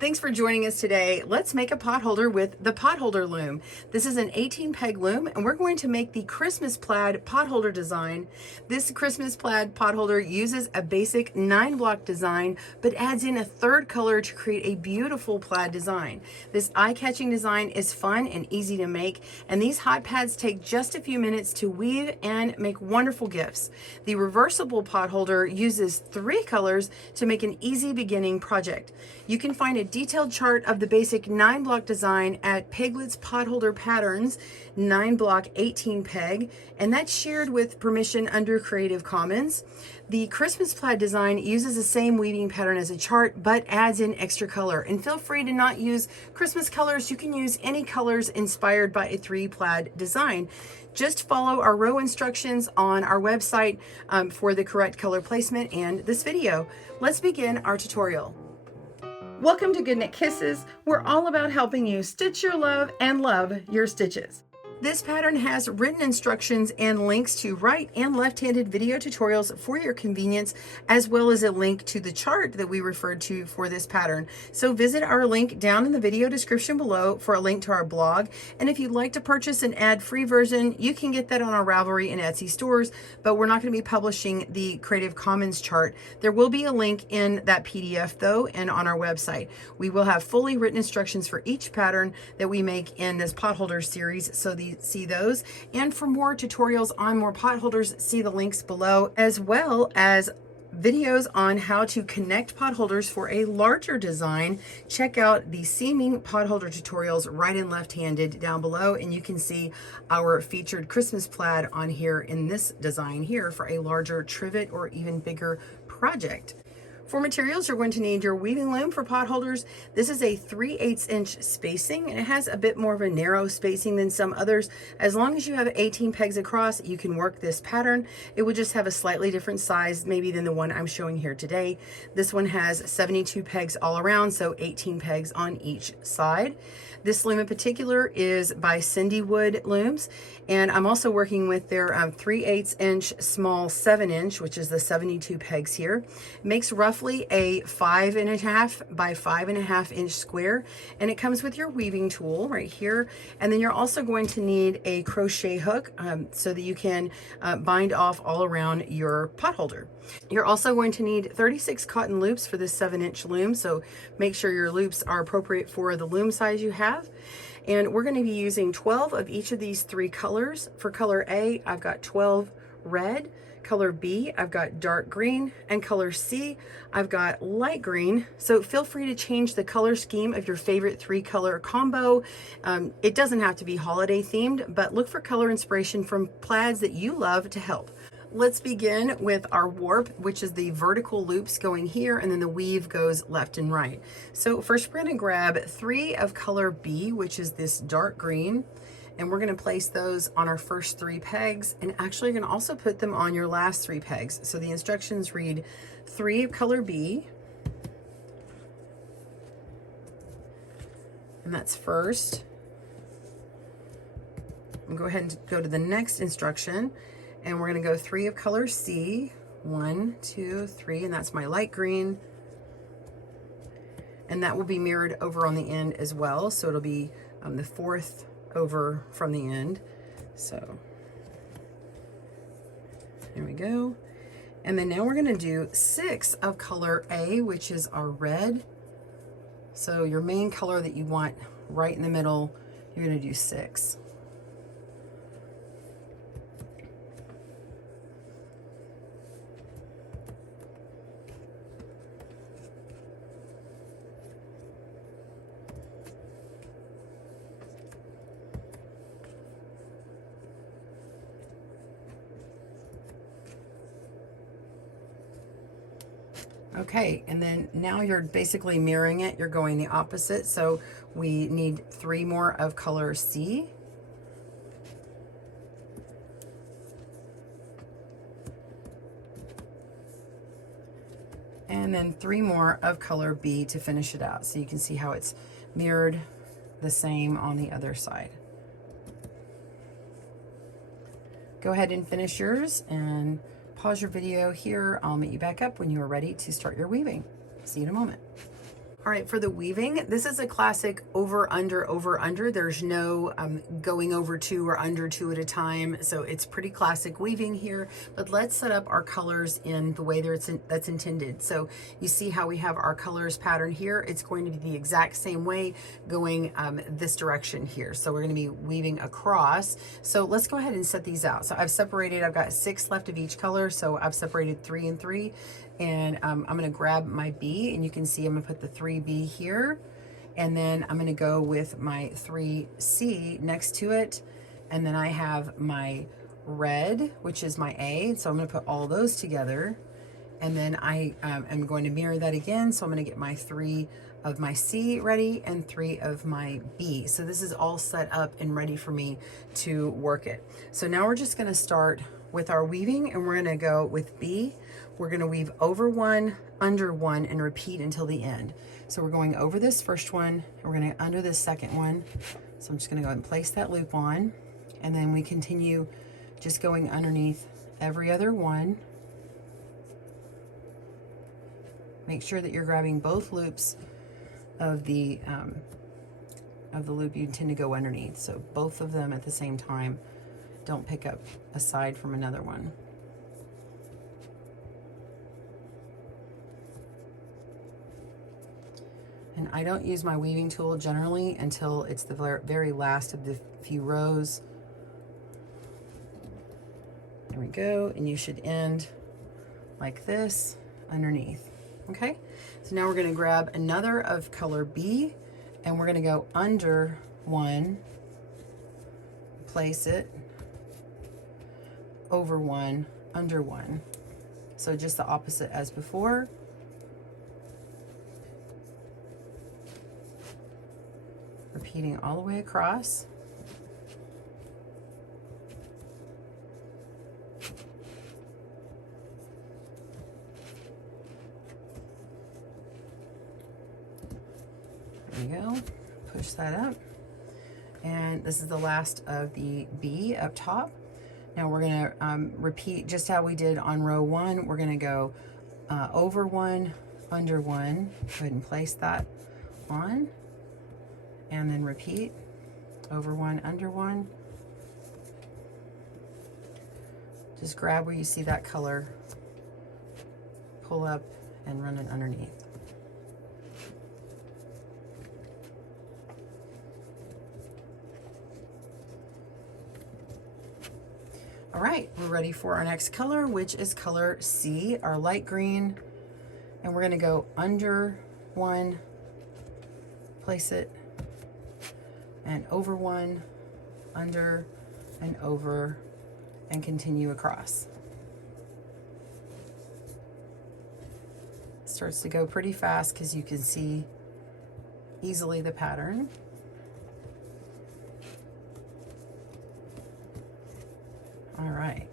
Thanks for joining us today. Let's make a potholder with the Potholder loom. This is an 18 peg loom and we're going to make the Christmas plaid potholder design. This Christmas plaid potholder uses a basic 9-block design but adds in a third color to create a beautiful plaid design. This eye-catching design is fun and easy to make, and these hot pads take just a few minutes to weave and make wonderful gifts. The reversible potholder uses 3 colors to make an easy beginning project. You can find a detailed chart of the basic 9-block design at Peglet's Potholder Patterns 9-block 18 peg, and that's shared with permission under Creative Commons. The Christmas plaid design uses the same weaving pattern as a chart but adds in extra color, and feel free to not use Christmas colors. You can use any colors inspired by a 3 plaid design. Just follow our row instructions on our website for the correct color placement and this video. Let's begin our tutorial. Welcome to GoodKnit Kisses. We're all about helping you stitch your love and love your stitches. This pattern has written instructions and links to right and left-handed video tutorials for your convenience, as well as a link to the chart that we referred to for this pattern. So visit our link down in the video description below for a link to our blog. And if you'd like to purchase an ad-free version, you can get that on our Ravelry and Etsy stores, but we're not going to be publishing the Creative Commons chart. There will be a link in that PDF though, and on our website. We will have fully written instructions for each pattern that we make in this potholder series, so see those. And for more tutorials on more potholders, see the links below, as well as videos on how to connect potholders for a larger design. Check out the seaming potholder tutorials right and left-handed down below, and you can see our featured Christmas plaid on here in this design here for a larger trivet or even bigger project. For materials, you're going to need your weaving loom for potholders. This is a 3/8 inch spacing, and it has a bit more of a narrow spacing than some others. As long as you have 18 pegs across, you can work this pattern. It would just have a slightly different size maybe than the one I'm showing here today. This one has 72 pegs all around, so 18 pegs on each side. This loom in particular is by CinDwood Looms, and I'm also working with their 3/8 inch small 7 inch, which is the 72 pegs here. It makes roughly a 5.5 by 5.5 inch square, and it comes with your weaving tool right here. And then you're also going to need a crochet hook so that you can bind off all around your potholder. You're also going to need 36 cotton loops for this 7 inch loom, so make sure your loops are appropriate for the loom size you have. And we're going to be using 12 of each of these 3 colors. For color A, I've got 12 red. Color B, I've got dark green, and color C, I've got light green. So feel free to change the color scheme of your favorite 3-color combo. It doesn't have to be holiday themed, but look for color inspiration from plaids that you love to help. Let's begin with our warp, which is the vertical loops going here, and then the weave goes left and right. So first we're going to grab 3 of color B, which is this dark green, and we're going to place those on our first 3 pegs, and actually you're going to also put them on your last 3 pegs. So the instructions read 3 of color B, and that's first. And go ahead and go to the next instruction, and we're going to go 3 of color C, 1, 2, 3, and that's my light green, and that will be mirrored over on the end as well, so it'll be the 4th over from the end. So there we go. And then now we're going to do 6 of color A, which is our red. So your main color that you want right in the middle, you're going to do 6. Okay, and then now you're basically mirroring it. You're going the opposite. So we need 3 more of color C. And then 3 more of color B to finish it out. So you can see how it's mirrored the same on the other side. Go ahead and finish yours and pause your video here. I'll meet you back up when you are ready to start your weaving. See you in a moment. All right, for the weaving, this is a classic over, under, over, under. There's no going over 2 or under 2 at a time. So it's pretty classic weaving here, but let's set up our colors in the way that's intended. So you see how we have our colors pattern here. It's going to be the exact same way going this direction here. So we're gonna be weaving across. So let's go ahead and set these out. So I've got 6 left of each color. So I've separated 3 and 3. And I'm gonna grab my B, and you can see I'm gonna put the 3B here, and then I'm gonna go with my 3C next to it, and then I have my red, which is my A, so I'm gonna put all those together, and then I am going to mirror that again, so I'm gonna get my 3 of my C ready and 3 of my B. So this is all set up and ready for me to work it. So now we're just gonna start with our weaving, and we're gonna go with B. We're gonna weave over 1, under 1, and repeat until the end. So we're going over this first one, and we're gonna under this second one. So I'm just gonna go ahead and place that loop on, and then we continue just going underneath every other one. Make sure that you're grabbing both loops of the loop you intend to go underneath. So both of them at the same time. Don't pick up a side from another one. And I don't use my weaving tool generally until it's the very last of the few rows. There we go, and you should end like this underneath, okay? So now we're gonna grab another of color B, and we're gonna go under 1, place it, over 1, under 1. So just the opposite as before. Repeating all the way across. There we go. Push that up. And this is the last of the B up top. Now we're going to repeat just how we did on row 1. We're going to go over 1, under 1. Go ahead and place that on. And then repeat over 1, under 1. Just grab where you see that color, pull up, and run it underneath. All right, we're ready for our next color, which is color C, our light green. And we're gonna go under 1, place it, and over 1, under, and over, and continue across. It starts to go pretty fast because you can see easily the pattern. All right,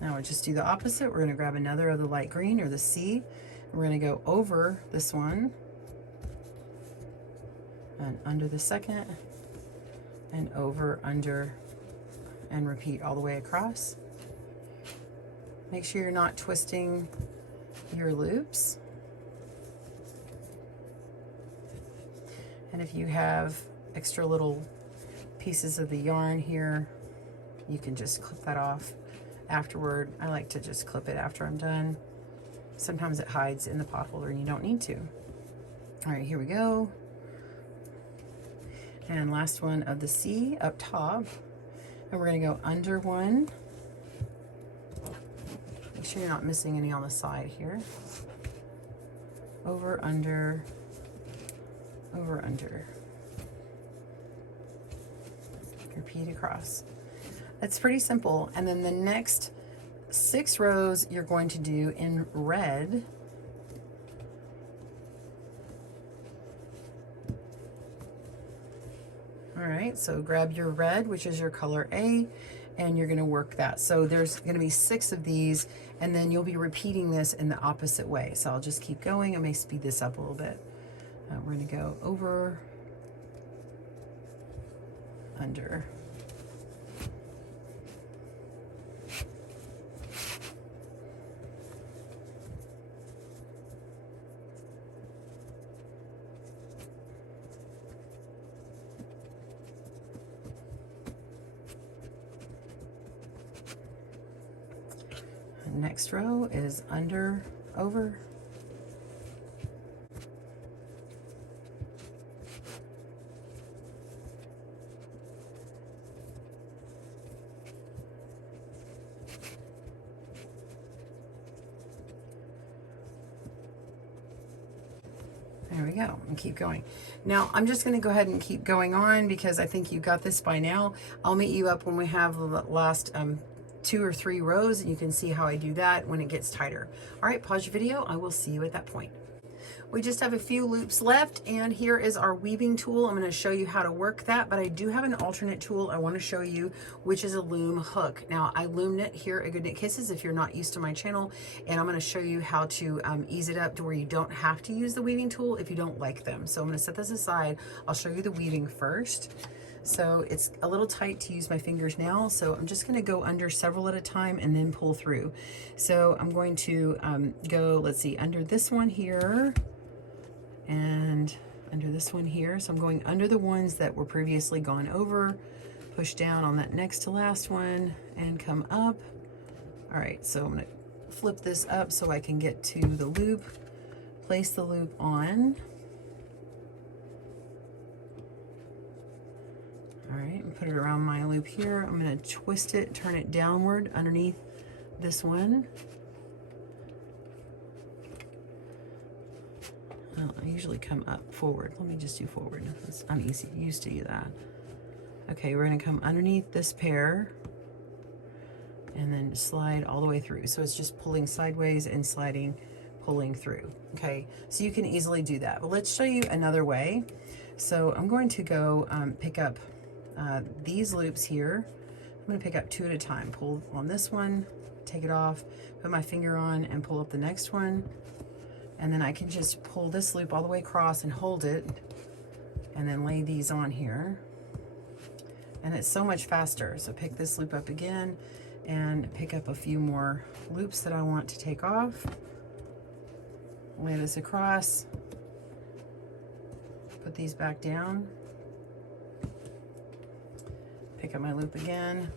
now we'll just do the opposite. We're gonna grab another of the light green or the C, and we're gonna go over this one, and under the second, and over, under, and repeat all the way across. Make sure you're not twisting your loops. And if you have extra little pieces of the yarn here, you can just clip that off afterward. I like to just clip it after I'm done. Sometimes it hides in the pot holder and you don't need to. All right, here we go. And last one of the C up top. And we're gonna go under 1. Make sure you're not missing any on the side here. Over, under, over, under. Repeat across. That's pretty simple. And then the next 6 rows you're going to do in red. All right, so grab your red, which is your color A, and you're gonna work that. So there's gonna be 6 of these, and then you'll be repeating this in the opposite way. So I'll just keep going. I may speed this up a little bit. We're gonna go over, under. next row is under, over. There we go, and keep going. Now, I'm just gonna go ahead and keep going on because I think you got this by now. I'll meet you up when we have the last 2 or 3 rows, and you can see how I do that when it gets tighter. All right, pause your video. I will see you at that point. We just have a few loops left, and here is our weaving tool. I'm going to show you how to work that, but I do have an alternate tool I want to show you, which is a loom hook. Now, I loom knit here at GoodKnit Kisses if you're not used to my channel, and I'm going to show you how to ease it up to where you don't have to use the weaving tool if you don't like them. So I'm going to set this aside. I'll show you the weaving first. So it's a little tight to use my fingers now, so I'm just going to go under several at a time and then pull through. So I'm going to go, let's see, under this one here, and under this one here. So I'm going under the ones that were previously gone over, push down on that next to last one, and come up. All right, so I'm going to flip this up so I can get to the loop, place the loop on. All right, and put it around my loop here. I'm going to twist it, turn it downward underneath this one. I usually come up forward. Let me just do forward. I'm used to do that. Okay, we're going to come underneath this pair and then slide all the way through. So it's just pulling sideways and sliding, pulling through. Okay, so you can easily do that. But let's show you another way. So I'm going to go pick up these loops here. I'm going to pick up 2 at a time. Pull on this one, take it off, put my finger on, and pull up the next one. And then I can just pull this loop all the way across and hold it, and then lay these on here. And it's so much faster. So pick this loop up again and pick up a few more loops that I want to take off. Lay this across, put these back down, pick up my loop again,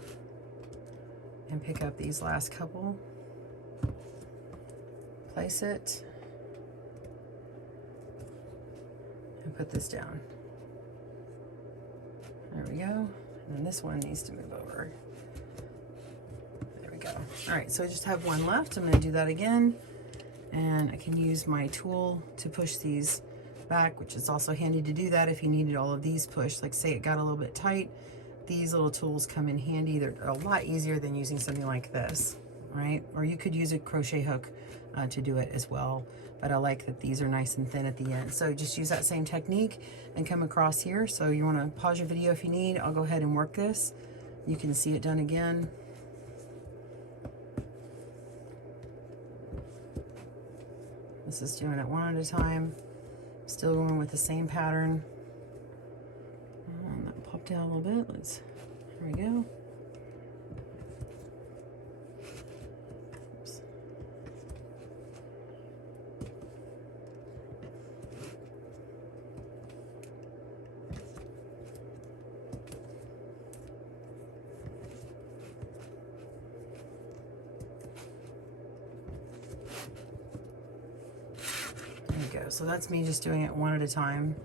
and pick up these last couple, place it, and put this down. There we go. And then this one needs to move over. There we go. All right, so I just have one left. I'm going to do that again. And I can use my tool to push these back, which is also handy to do that if you needed all of these pushed. Like say it got a little bit tight, these little tools come in handy. They're a lot easier than using something like this, right? Or you could use a crochet hook to do it as well. But I like that these are nice and thin at the end. So just use that same technique and come across here. So you want to pause your video if you need. I'll go ahead and work this. You can see it done again. This is doing it one at a time. Still going with the same pattern. And that popped out a little bit. Here we go. Oops. There you go. So that's me just doing it one at a time.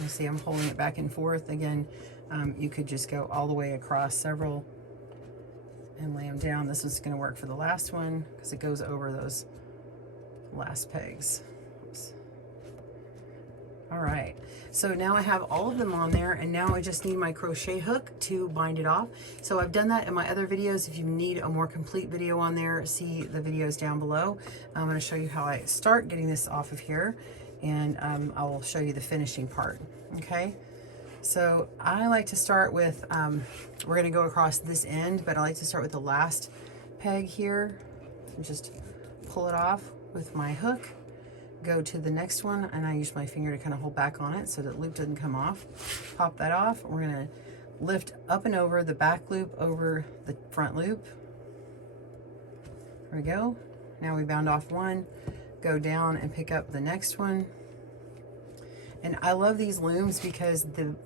You see I'm holding it back and forth. Again, you could just go all the way across several and lay them down. This is going to work for the last one because it goes over those last pegs. Oops. All right, so now I have all of them on there, and now I just need my crochet hook to bind it off. So I've done that in my other videos. If you need a more complete video on there, see the videos down below. I'm going to show you how I start getting this off of here, and I'll show you the finishing part. Okay, so I like to start with, we're going to go across this end, but I like to start with the last peg here and just pull it off with my hook. Go to the next one, and I use my finger to kind of hold back on it so that loop doesn't come off. Pop that off. We're going to lift up and over the back loop over the front loop. There we go. Now we bound off one, go down and pick up the next one. And I love these looms because the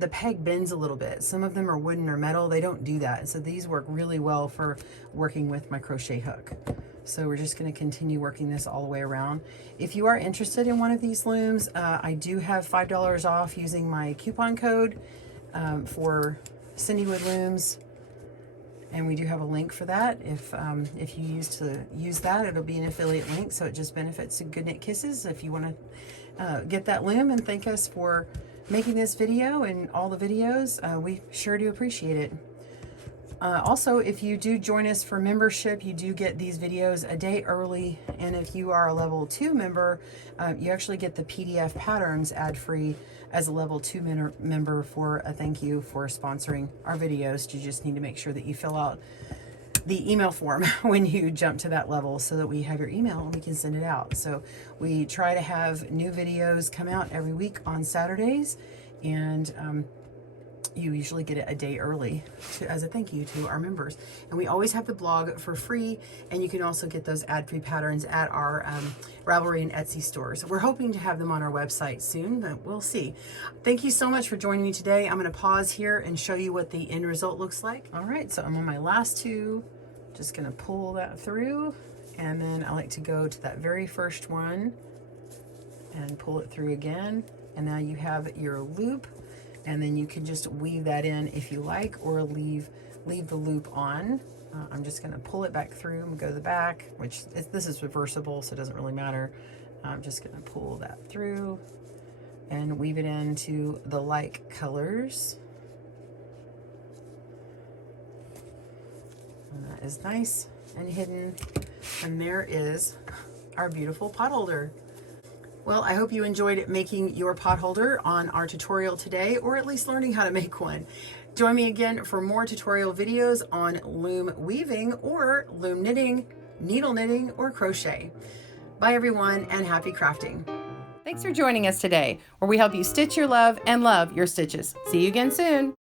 the peg bends a little bit. Some of them are wooden or metal. They don't do that. So these work really well for working with my crochet hook. So we're just going to continue working this all the way around. If you are interested in one of these looms, I do have $5 off using my coupon code for CinDwood Looms. And we do have a link for that. If you use that, it'll be an affiliate link, so it just benefits to GoodKnit Kisses. If you want to get that loom and thank us for making this video and all the videos, we sure do appreciate it. Also, if you do join us for membership, you do get these videos a day early, and if you are a level 2 member, you actually get the PDF patterns ad-free as a level 2 member for a thank you for sponsoring our videos. You just need to make sure that you fill out the email form when you jump to that level so that we have your email and we can send it out. So we try to have new videos come out every week on Saturdays, and you usually get it a day early as a thank you to our members. And we always have the blog for free, and you can also get those ad-free patterns at our Ravelry and Etsy stores. We're hoping to have them on our website soon, but we'll see. Thank you so much for joining me today. I'm going to pause here and show you what the end result looks like. All right, so I'm on my last two. Just going to pull that through, and then I like to go to that very first one and pull it through again. And now you have your loop. And then you can just weave that in if you like, or leave the loop on. I'm just going to pull it back through and go to the back, which this is reversible, so it doesn't really matter. I'm just going to pull that through and weave it into the like colors. And that is nice and hidden. And there is our beautiful potholder. Well, I hope you enjoyed making your potholder on our tutorial today, or at least learning how to make one. Join me again for more tutorial videos on loom weaving or loom knitting, needle knitting, or crochet. Bye everyone, and happy crafting. Thanks for joining us today, where we help you stitch your love and love your stitches. See you again soon.